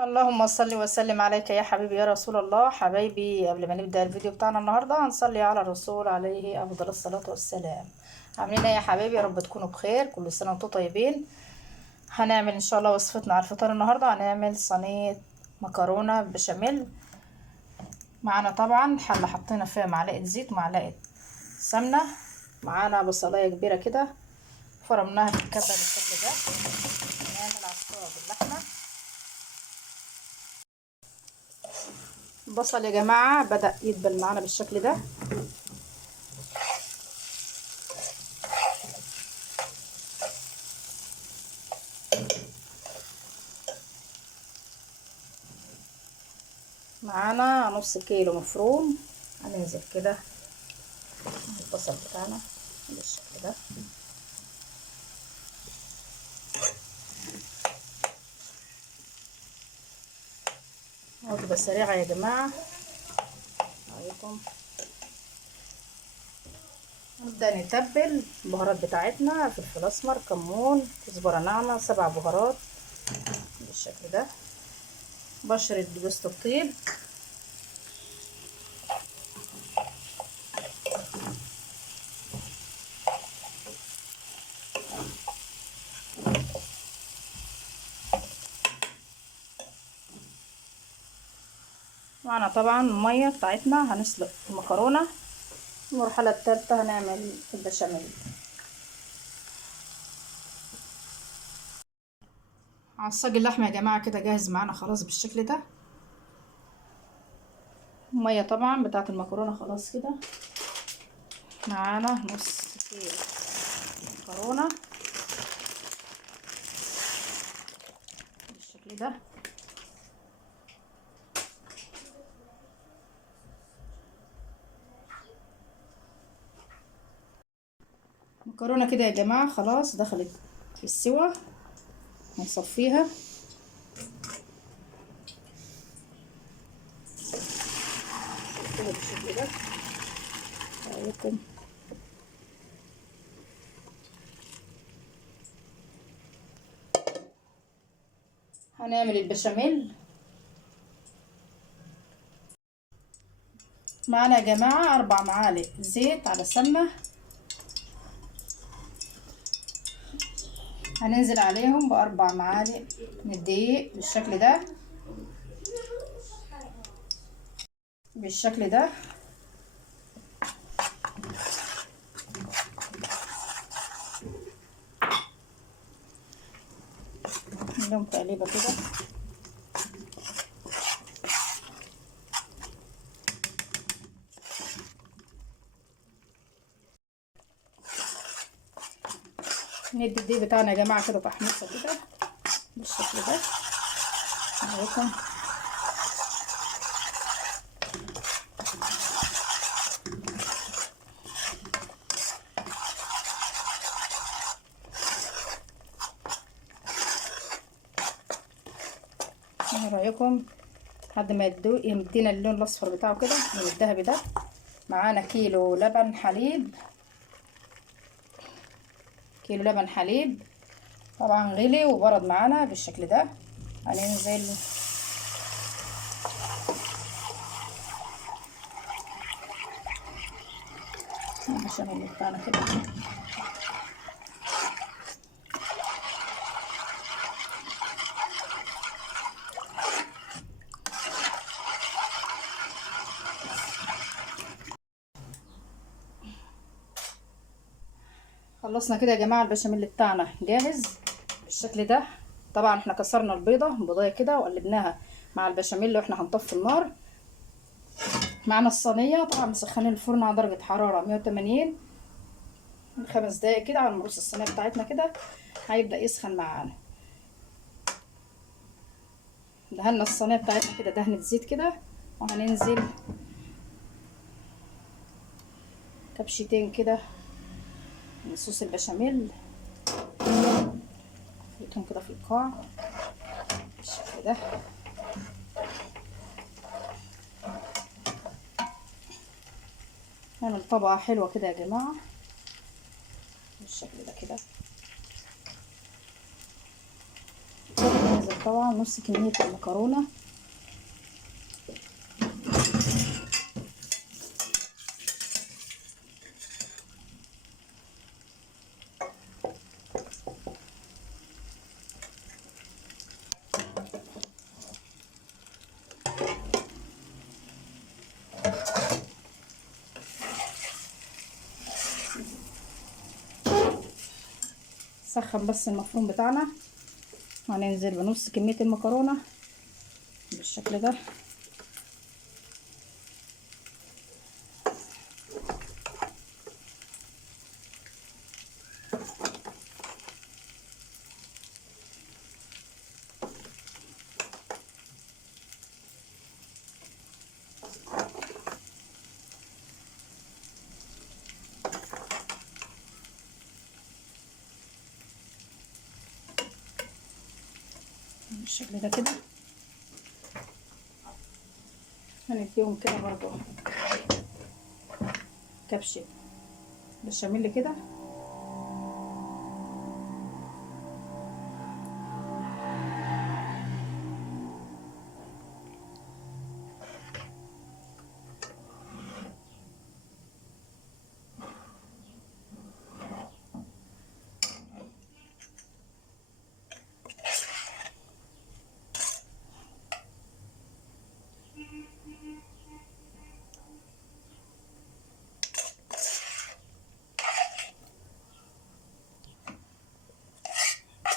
اللهم صل وسلم عليك يا حبيبي يا رسول الله. حبايبي، قبل ما نبدأ الفيديو بتاعنا النهاردة هنصلي على الرسول عليه أفضل الصلاة والسلام. عاملين ايه يا حبايبي؟ يا رب تكونوا بخير، كل سنة وانتم طيبين. هنعمل ان شاء الله وصفتنا على الفطار النهاردة. هنعمل صينية مكرونة بشاميل. معانا طبعا حلة حطينا فيها معلقة زيت ومعلقة سمنة. معانا بصلاية كبيرة كده فرمناها في الكبة بالشكل ده. هنعمل عصاها باللحمة. البصل يا جماعة بدأ يدبل معانا بالشكل ده. معانا نص كيلو مفروم. هننزل كده البصل بتاعنا بالشكل ده. وجبة سريعة يا جماعة عليكم. نبدأ نتبل البهارات بتاعتنا: فلفل اسمر، كمون، كزبرة ناعمة، 7 بهارات بالشكل ده، بشرة جوز الطيب، معنا طبعا المية بتاعتنا. هنسلق المكرونة. المرحلة الثالثة هنعمل البشاميل. عصاج اللحمة يا جماعة كده جاهز معانا خلاص بالشكل ده. المية طبعا بتاعت المكرونة خلاص كده. معانا نص كيلو مكرونة بالشكل ده. المكرونة كده يا جماعة خلاص دخلت في السوا. هنصفيها. كده بالشكل ده. عليكم. هنعمل البشاميل. معانا يا جماعة 4 معالق زيت على سمنة. هننزل عليهم ب4 معالق من الدقيق بالشكل ده. بالشكل ده. نعملهم تقليبة كده. ندي الدقيق بتاعنا يا جماعة كده تحميصة كده بالشكل ده. عليكم. ايه رأيكم؟ لحد ما يدينا اللون الاصفر بتاعه كده من الذهبي ده. معانا كيلو لبن حليب. كيلو لبن حليب طبعا غلي وبرد معانا بالشكل ده. هننزل البشاميل بتاعنا كده. خلصنا كده يا جماعه. البشاميل بتاعنا جاهز بالشكل ده. طبعا احنا كسرنا بيضايه كده وقلبناها مع البشاميل واحنا هنطفي النار. معنا الصينيه طبعا مسخنين الفرن على درجه حراره 180 من 5 دقايق كده. على ما نرص الصينيه بتاعتنا كده هيبدا يسخن معانا. دهنا الصينيه بتاعتنا كده دهنه زيت كده. وهننزل كبشتين كده من صوص البشاميل. خليتهم كده في القاع بالشكل ده. نعمل طبقة حلوة كده يا جماعة بالشكل ده كده. ننزل طبعا نص كمية المكرونة. سخن بس المفروم بتاعنا، هننزل بنص كمية المكرونة بالشكل ده. بالشكل ده كده هنديهم كده برضو كبشة بشاميل كده.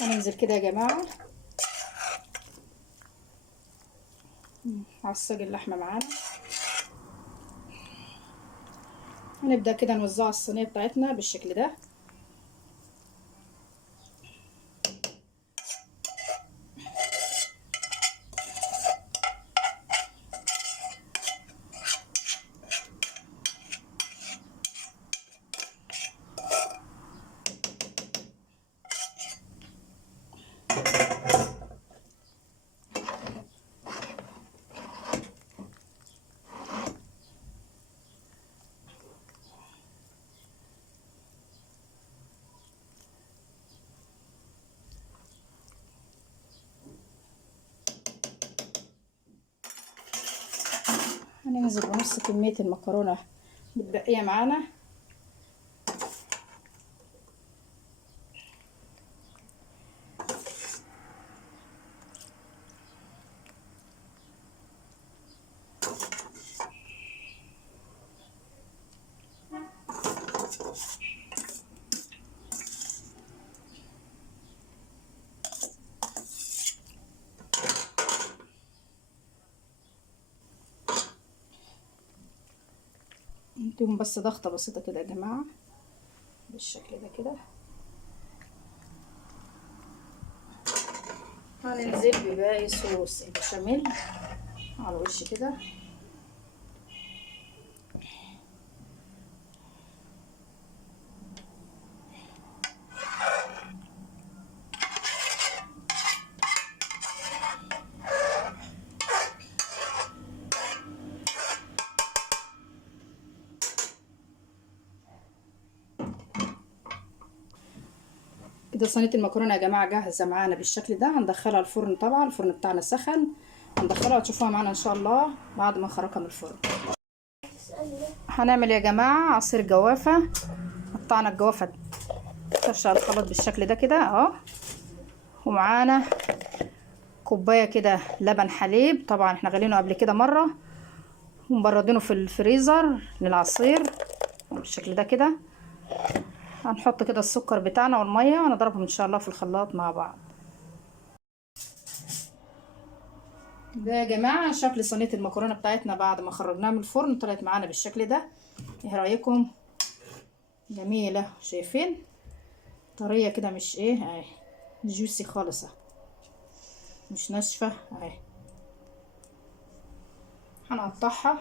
هننزل كده يا جماعة عصاج اللحمة معانا، هنبدأ كده نوزعها الصينية بتاعتنا بالشكل ده. هننزل بنص كمية المكرونة متبقية معانا. نديهم بس ضغطة بسيطة كده يا جماعة بالشكل ده كده. هننزل بباقي صوص البشاميل على الوش كده. كده صينيه المكرونه يا جماعه جاهزه معانا بالشكل ده. هندخلها الفرن، طبعا الفرن بتاعنا سخن، هندخلها وتشوفوها معانا ان شاء الله بعد ما نخرجها من الفرن. هنعمل يا جماعه عصير جوافه. قطعنا الجوافه تفشى الخلط بالشكل ده كده اهو، ومعانا كوبايه كده لبن حليب، طبعا احنا غلينه قبل كده مره ومبردينه في الفريزر للعصير بالشكل ده كده. هنحط كده السكر بتاعنا والميه ونضربهم ان شاء الله في الخلاط مع بعض. ده يا جماعه شكل صينيه المكرونه بتاعتنا بعد ما خرجناها من الفرن، طلعت معانا بالشكل ده. ايه رايكم؟ جميله، شايفين طريه كده، مش ايه اهي جوسي خالص، مش ناشفه اهي. هنقطعها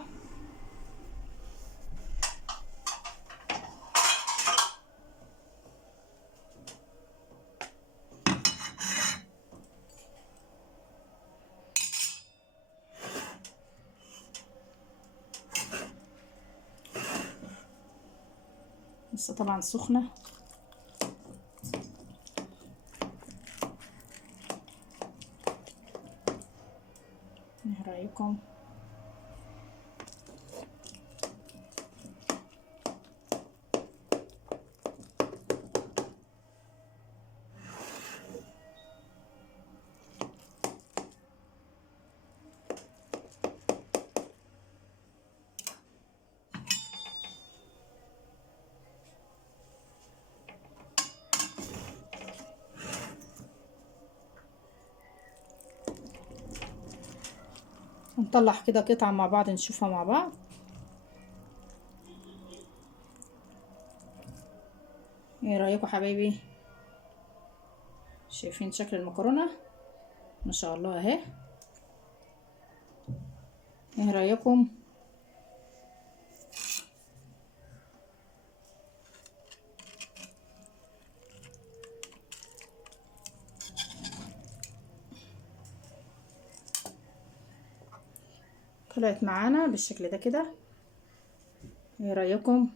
بس طبعا سخنه. ايه رايكم؟ نطلع كده قطعة مع بعض نشوفها مع بعض. ايه رأيكم حبايبي؟ شايفين شكل المكرونة ما شاء الله اهي. ايه رأيكم؟ طلعت معانا بالشكل ده كده. ايه رأيكم؟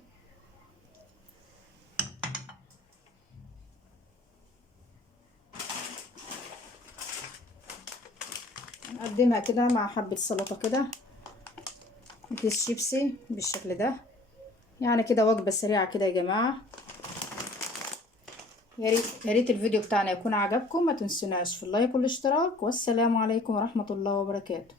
نقدمها كده مع حبة سلطة كده، كيس شيبسي بالشكل ده. يعني كده وجبة سريعة كده يا جماعة. يا ريت الفيديو بتاعنا يكون عجبكم. ما تنسوناش في اللايك والاشتراك، والسلام عليكم ورحمة الله وبركاته.